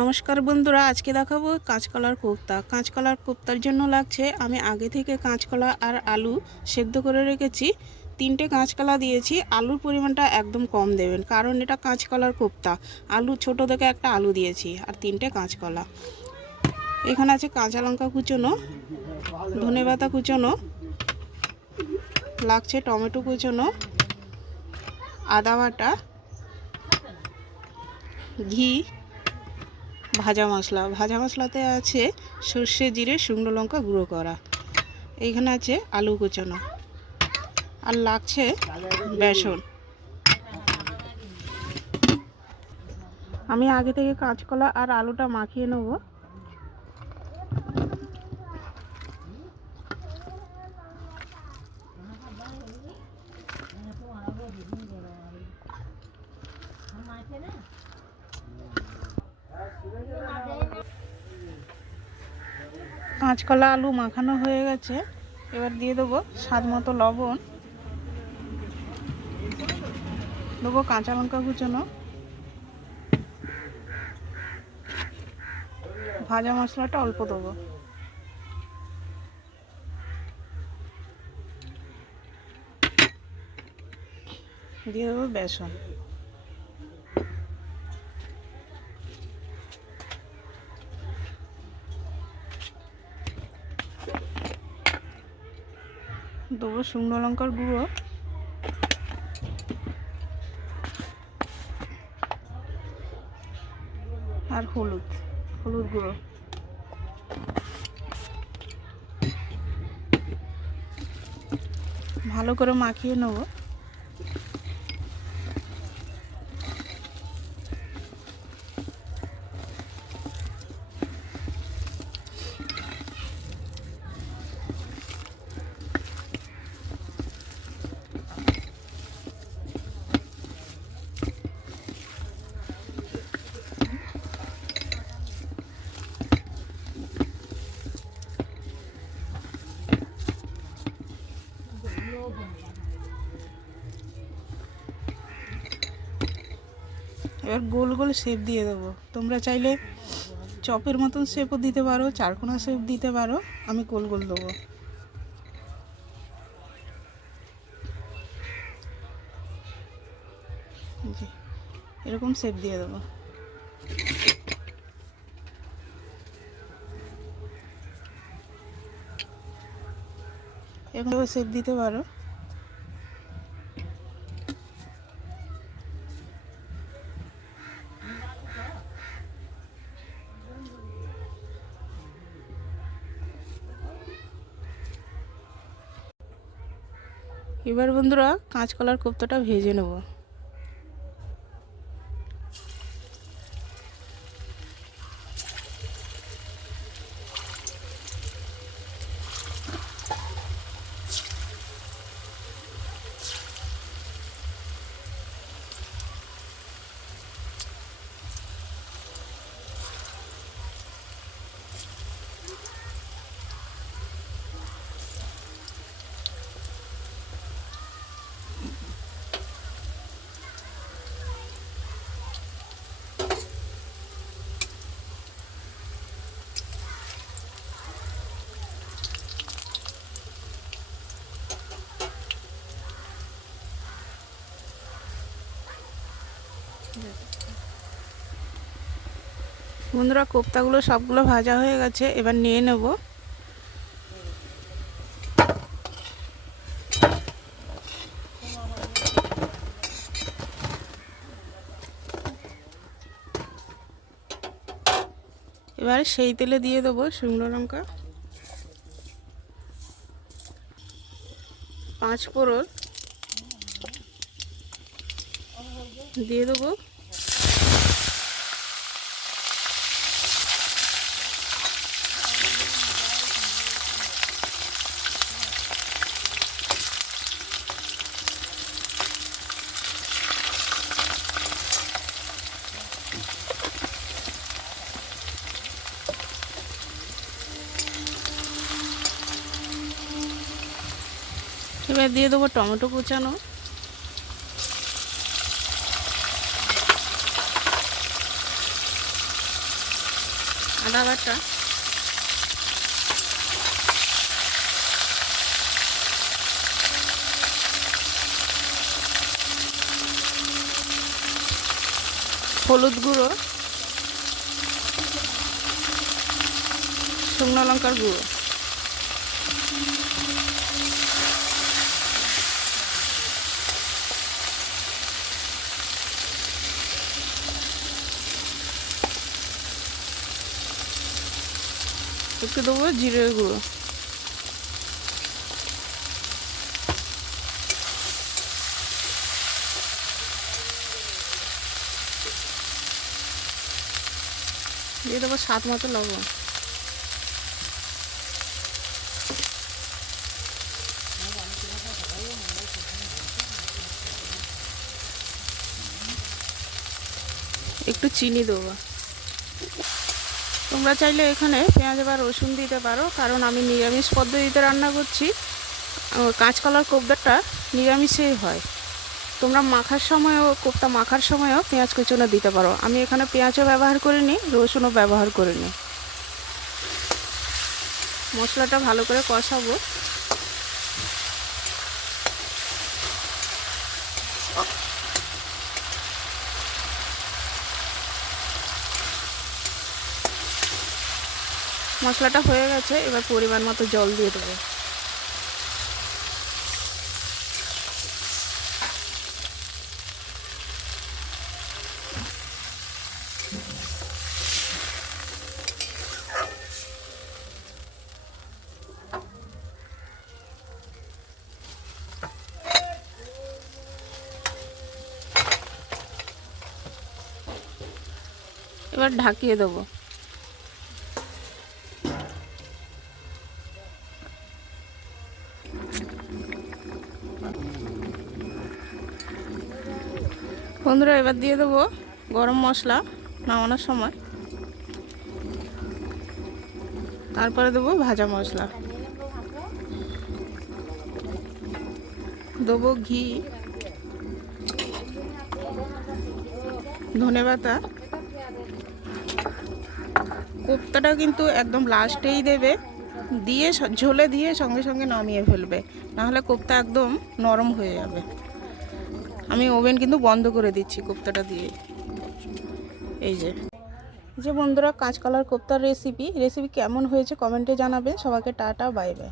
নমস্কার বন্ধুরা, আজকে দেখাবো কাঁচকলার কোপ্তা। কাঁচকলার কোপ্তার জন্য লাগছে আমি আগে থেকে কাঁচকলা আর আলু সেদ্ধ করে রেখেছি। তিনটে কাঁচকলা দিয়েছি, আলুর পরিমাণটা একদম কম দেবেন, কারণ এটা কাঁচকলার কোপ্তা। আলু ছোট থেকে একটা আলু দিয়েছি, আর তিনটে কাঁচকলা। এখানে আছে কাঁচা লঙ্কা কুচোনো, ধনে পাতা কুচোনো, লাগছে টমেটো কুচোনো, আদা বাটা, ঘি ভাজা মশলা। ভাজা মশলাতে আছে সর্ষে জিরে, শুকনো লঙ্কা গুঁড়ো করা। এইখানে আছে আলু কুচানো। আর লাগছে বেসন। আমি আগে থেকে কাঁচকলা আর আলুটা মাখিয়ে নেব। কাঁচকলা, আলু মাখানো হয়ে গেছে। এবার দিয়ে দেবো স্বাদ মতো লবণ। দেবো কাঁচা লঙ্কা কুচোনো। ভাজা মশলাটা অল্প দেবো। দিয়ে দেবো বেসন। দেবো শুকনো লঙ্কার গুঁড়ো। আর হলুদ হলুদ গুঁড়ো। ভালো করে মাখিয়ে নেব। এবার গোল গোল শেপ দিয়ে দেবো। তোমরা চাইলে চপের মতন শেপও দিতে পারো চারকোনা শেপ দিতে পারো আমি গোল গোল দেবো। জি, এরকম শেপ দিয়ে দেবো। এরকম শেপ দিতে পারো। এবার বন্ধুরা কাঁচকলার কোপ্তাটা ভেজে নেব। বন্ধুরা, কোপ্তাগুলো সবগুলো ভাজা হয়ে গেছে, এবার নিয়ে নেব। এবার সেই তেলে দিয়ে দেবো শুকনো লঙ্কা, পাঁচ ফোড়ন। দিয়ে দেবো এবার দিয়ে দেবো টমেটো কুচানো আদা বাটা। হলুদ গুঁড়ো। শুকনো লঙ্কার গুঁড়ো। একটু দেবো জিরের গুঁড়ো। দিয়ে দেবো স্বাদ মতো লবণ। একটু চিনি দেবো। তোমরা চাইলে এখানে পেঁয়াজ বা রসুন দিতে পারো, কারণ আমি নিরামিষ পদ্ধতিতে রান্না করছি। কাঁচকলার কোপ্তাটা নিরামিষেই হয়। তোমরা মাখার সময়ও, কোপ্তা মাখার সময়ও পেঁয়াজ কুচুনো দিতে পারো। আমি এখানে পেঁয়াজও ব্যবহার করিনি, রসুনও ব্যবহার করিনি। মশলাটা ভালো করে কষাবো। মশলাটা হয়ে গেছে এবার পরিমাণ মতো জল দিয়ে দেবো। এবার ঢাকিয়ে দেবো। বন্ধুরা, এবার দিয়ে দেবো গরম মশলা নামানোর সময়। তারপরে দেবো ভাজা মশলা। দেবো ঘি, ধনে পাতা। কোপ্তাটা কিন্তু একদম লাস্টেই দেবে। দিয়ে ঝোলে দিয়ে সঙ্গে সঙ্গে নামিয়ে ফেলবে। নাহলে কোপ্তা একদম নরম হয়ে যাবে। আমি ওভেন কিন্তু বন্ধ করে দিচ্ছি কোপ্তাটা দিয়ে। এই যে। যে বন্ধুরা, কাঁচকলার কোপ্তার রেসিপি রেসিপি কেমন হয়েছে কমেন্টে জানাবেন। সবাইকে টাটা, বাই বাই।